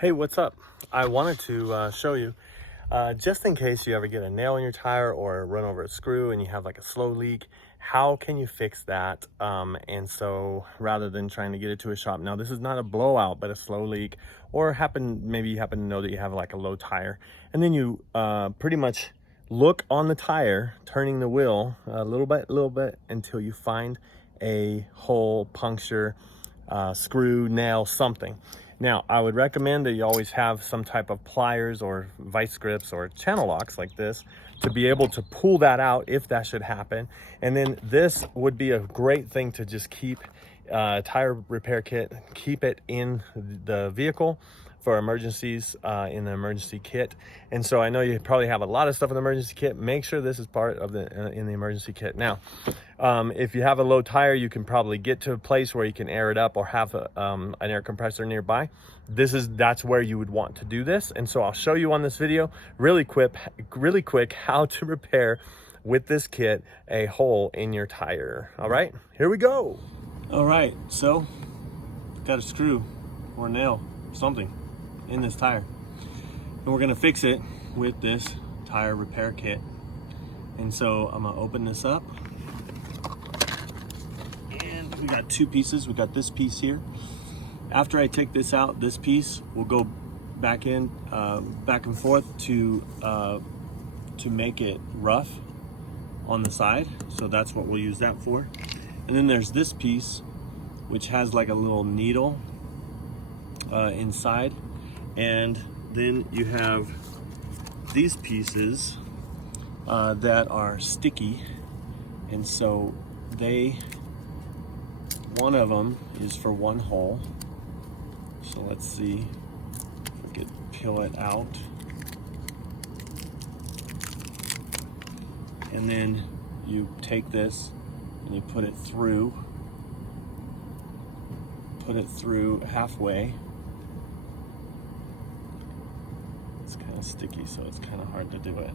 Hey, what's up? I wanted to show you, just in case you ever get a nail in your tire or run over a screw and you have like a slow leak, how can you fix that? And so rather than trying to get it to a shop, now this is not a blowout, but a slow leak, or maybe you happen to know that you have like a low tire, and then you pretty much look on the tire, turning the wheel a little bit until you find a hole, puncture, screw, nail, something. Now, I would recommend that you always have some type of pliers or vice grips or channel locks like this to be able to pull that out if that should happen. And then this would be a great thing to just keep tire repair kit, keep it in the vehicle for emergencies, in the emergency kit. And so I know you probably have a lot of stuff in the emergency kit. Make sure this is part of the in the emergency kit. Now, if you have a low tire, you can probably get to a place where you can air it up or have an air compressor nearby. That's where you would want to do this. And so I'll show you on this video really quick how to repair with this kit a hole in your tire. All right, here we go. All right, so got a screw or a nail, something in this tire, and we're gonna fix it with this tire repair kit. And so I'm gonna open this up, and we got two pieces. We got this piece here. After I take this out, this piece will go back in, back and forth to make it rough on the side. So that's what we'll use that for. And then there's this piece, which has like a little needle inside. And then you have these pieces that are sticky. And so one of them is for one hole. So let's see if we could peel it out. And then you take this and you put it through halfway. It's kind of sticky, so it's kind of hard to do it.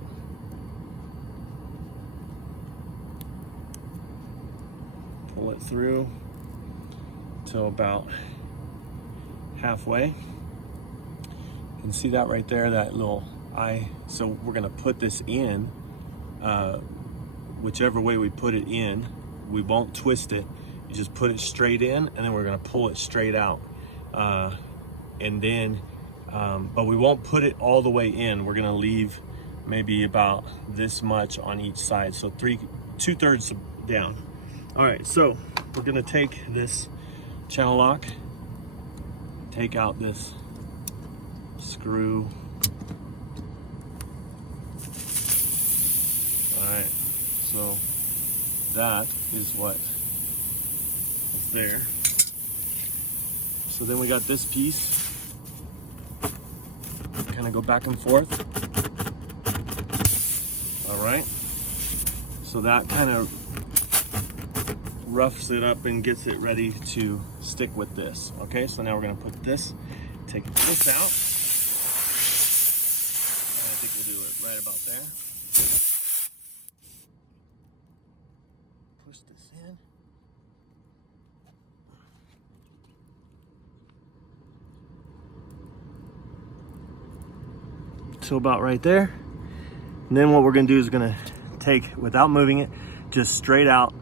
Pull it through till about halfway. You can see that right there, that little eye. So we're gonna put this in, whichever way we put it in. We won't twist it. You just put it straight in, and then we're gonna pull it straight out. And then, but we won't put it all the way in. We're gonna leave maybe about this much on each side. So 2/3 down. All right, so we're gonna take this channel lock, take out this screw. All right, so that is what is there. So then we got this piece, kind of go back and forth. All right, so that kind of roughs it up and gets it ready to stick with this. Okay, so now we're gonna put this, take this out. And I think we'll do it right about there. Push this in. So about right there. And then what we're gonna do is gonna take, without moving it, just straight out,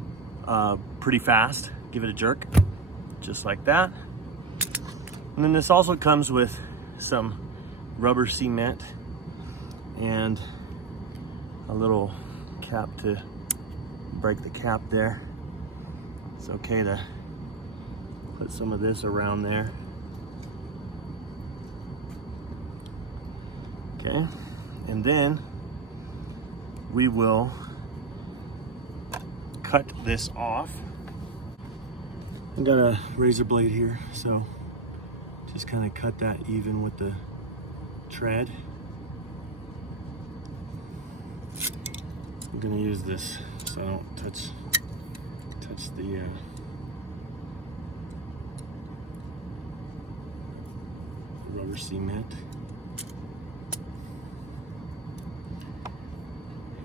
pretty fast, give it a jerk, just like that. And then this also comes with some rubber cement and a little cap to break the cap there. It's okay to put some of this around there. Okay, and then we will cut this off. I've got a razor blade here, so just kind of cut that even with the tread. I'm gonna use this so I don't touch the rubber cement.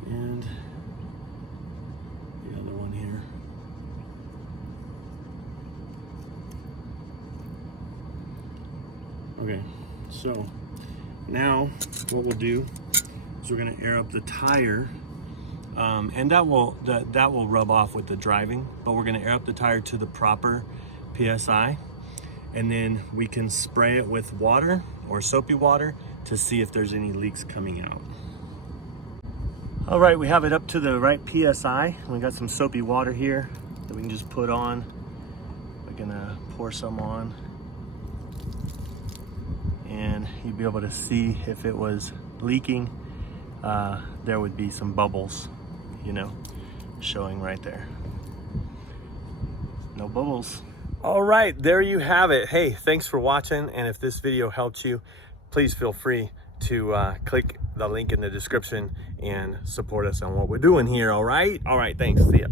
And the other one here. Okay, So now what we'll do is we're going to air up the tire, and that will rub off with the driving, but we're going to air up the tire to the proper PSI, and then we can spray it with water or soapy water to see if there's any leaks coming out. All right, we have it up to the right PSI. We got some soapy water here that we can just put on. We're gonna pour some on, and you'd be able to see if it was leaking. There would be some bubbles, you know, showing right there. No bubbles. All right, there you have it. Hey, thanks for watching, and if this video helped you, please feel free to click the link in the description and support us on what we're doing here. All right, thanks. See ya.